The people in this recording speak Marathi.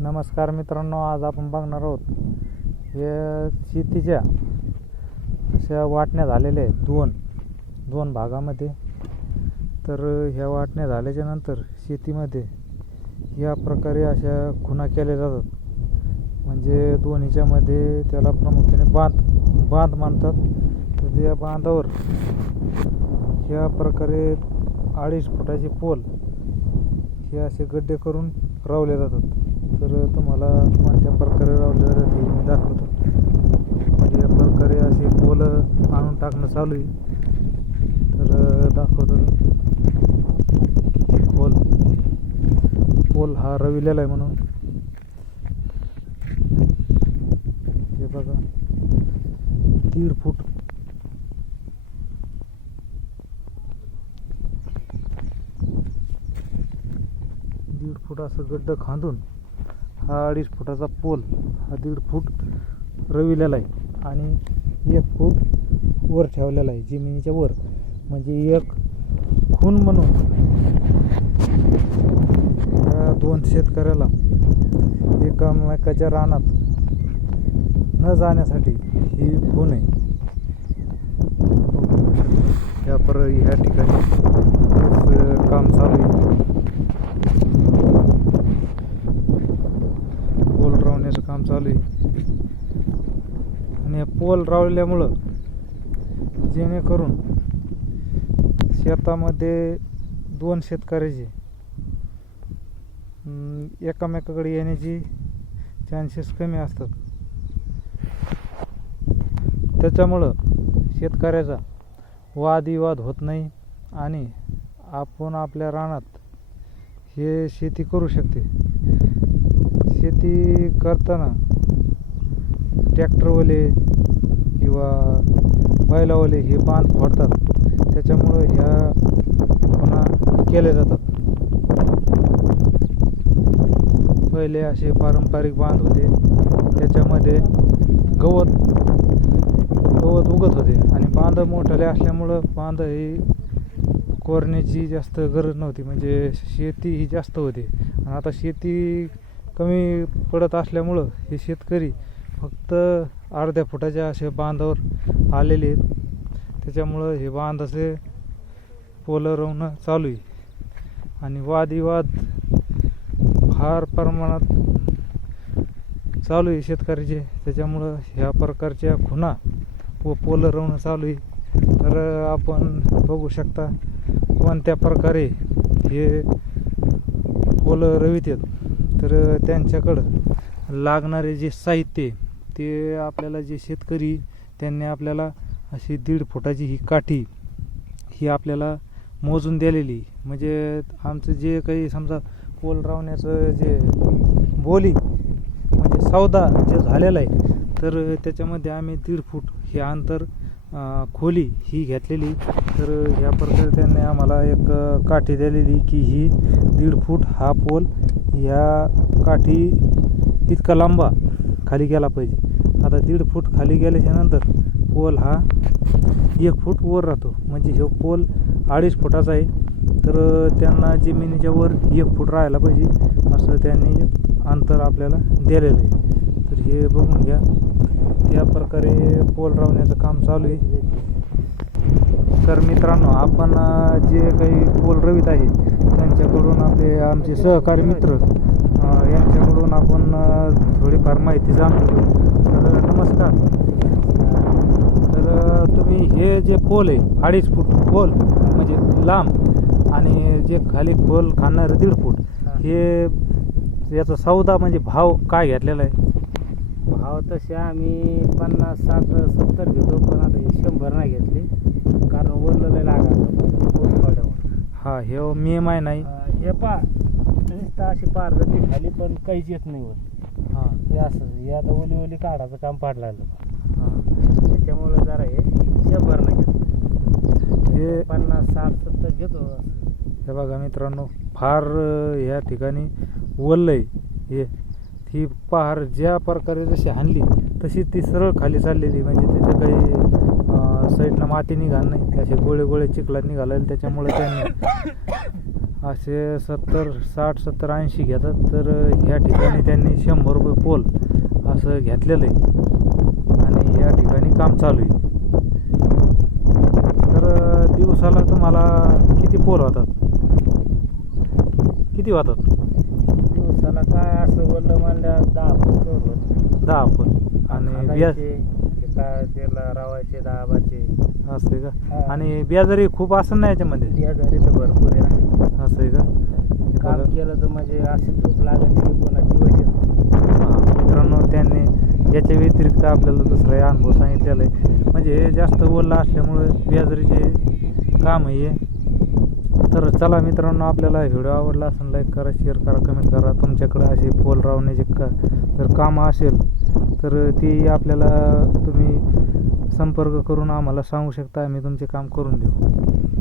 नमस्कार मित्रांनो आज आपण बघणार आहोत हे शेतीच्या अशा वाटण्या झालेल्या आहेत दोन दोन भागामध्ये. तर ह्या वाटण्या झाल्याच्यानंतर शेतीमध्ये या प्रकारे अशा खुणा केल्या जातात. म्हणजे दोन्हीच्यामध्ये त्याला प्रामुख्याने बांध बांध मानतात. तर त्या बांधावर ह्या प्रकारे अडीच फुटाचे पोल हे असे गड्डे करून रावले जातात. तर तुम्हाला कोणत्या प्रकारे लावले जाते मी दाखवतो. म्हणजे या प्रकारे असे पोल आणून टाकणं चालू आहे. तर दाखवतो मी. पोल पोल हा रविलेला आहे म्हणून. हे बघा. दीड फूट. दीड फूट असं गड्डं खांदून. हा अडीच फुटाचा पोल हा दीड फूट रविलेला आहे. आणि एक फूट वर ठेवलेला आहे जमिनीच्या वर. म्हणजे एक खून म्हणून या दोन शेतकऱ्याला एकामेकाच्या रानात न जाण्यासाठी ही खून आहे. त्या पर ह्या ठिकाणी काम चालू आहे पोल रावण्याचं काम चालू आहे. आणि पोल रावल्यामुळं जेणेकरून शेतामध्ये दोन शेतकऱ्याचे एकामेकाकडे येण्याची चान्सेस कमी असतात. त्याच्यामुळं शेतकऱ्याचा वादविवाद होत नाही आणि आपण आपल्या रानात हे शेती करू शकते. शेती करताना ट्रॅक्टरवाले किंवा बैलावाले हे बांध फोडतात. त्याच्यामुळं ह्या पुन्हा केल्या जातात. पहिले असे पारंपरिक बांध होते. त्याच्यामध्ये गवत गवत उगत होते आणि बांध मोठाले असल्यामुळं बांध ही कोरण्याची जास्त गरज नव्हती. म्हणजे शेती ही जास्त होती. आणि आता शेती कमी पडत असल्यामुळं हे शेतकरी फक्त अर्ध्या फुटाच्या असे बांधावर आलेले आहेत. त्याच्यामुळं हे बांध असे पोलं रवणं चालू आहे. आणि वादविवाद फार प्रमाणात चालू आहे शेतकऱ्याचे. त्याच्यामुळं ह्या प्रकारच्या खुणा व पोलं रवणं चालू आहे. तर आपण बघू शकता कोणत्या प्रकारे हे पोलं रवितात तर त्यांच्याकडं लागणारे जे साहित्य ते आपल्याला जे शेतकरी त्यांनी आपल्याला अशी दीड फुटाची ही काठी ही आपल्याला मोजून दिलेली म्हणजे आमचं जे काही समजा पोल रावण्याचं जे बोली म्हणजे सौदा जे झालेला आहे तर त्याच्यामध्ये आम्ही दीड फूट हे अंतर खोली ही घेतलेली तर ह्या प्रकारे त्यांनी आम्हाला एक काठी दिलेली की ही दीड फूट हा पोल ह्या काठी इतका लांबा खाली गेला पाहिजे. आता दीड फूट खाली गेल्याच्यानंतर पोल हा एक फूट वर राहतो. म्हणजे हे पोल अडीच फुटाचा आहे. तर त्यांना जमिनीच्या वर एक फूट राहायला पाहिजे असं त्यांनी अंतर आपल्याला दिलेलं आहे. तर हे बघून घ्या. त्या प्रकारे पोल रावण्याचं काम चालू आहे. तर मित्रांनो आपण जे काही पोल रवित आहे त्यांच्याकडून आपले आमचे सहकारी मित्र यांच्याकडून आपण थोडीफार माहिती जाणून घेऊ. तर नमस्कार. तर तुम्ही हे जे पोल आहे अडीच फूट पोल म्हणजे लांब आणि जे खाली खोल खाणार दीड फूट हे याचा सौदा म्हणजे भाव काय घेतलेला आहे? भाव तसे आम्ही पन्नास साठ सत्तर घेतो पण आता हे शंभर नाही घेतले. कारण वरलेलं लागत हा हे मे माय नाही. हे पा नुसतं अशी पार जाते खाली पण काहीच येत नाही वर. हां. हे असं हे आता ओली ओली काढायचं काम पाड लागलं हां. त्याच्यामुळे जरा हे शंभर नाही घेतलं हे पन्नास साठ सत्तर घेतो हे बघा मित्रांनो फार ह्या ठिकाणी वल्ल आहे हे. ही पहार ज्या प्रकारे जशी हाणली तशी ती सरळ खाली चाललेली म्हणजे तिथं काही अं, साईडनं माती निघाल नाही. असे गोळे गोळे चिखलात निघाले त्याच्यामुळे त्यांनी असे सत्तर साठ सत्तर ऐंशी घेतात. तर ह्या ठिकाणी त्यांनी शंभर रुपये पोल असं घेतलेलं आहे. आणि या ठिकाणी काम चालू आहे. तर दिवसाला तुम्हाला किती पोल होतात? किती होतात? दिवसाला काय असं वल्ल मांडल्या दहा होतं दहा पोल. आणि काय त्याला रावायचे दहाबाचे असं आहे का. आणि ब्याजरी खूप असं ना याच्यामध्ये? बियाजारी तर भरपूर आहे ना. असं आहे का? हे काम बघा. केलं तर म्हणजे अशी झोप लागत नाही कोणाची हा, मित्रांनो त्यांनी याच्या व्यतिरिक्त आपल्याला दुसरा अनुभव सांगितलेला आहे. म्हणजे हे जास्त ओला असल्यामुळे ब्याजरीचे काम आहे हे. तर चला मित्रांनो आपल्याला व्हिडिओ आवडला असेल लाईक करा शेअर करा कमेंट करा. तुमच्याकडे असे पोल रावण्याचे का जर कामं असेल तर ती आपल्याला तुम्ही संपर्क करून आम्हाला सांगू शकता आम्ही तुमचे काम करून देऊ.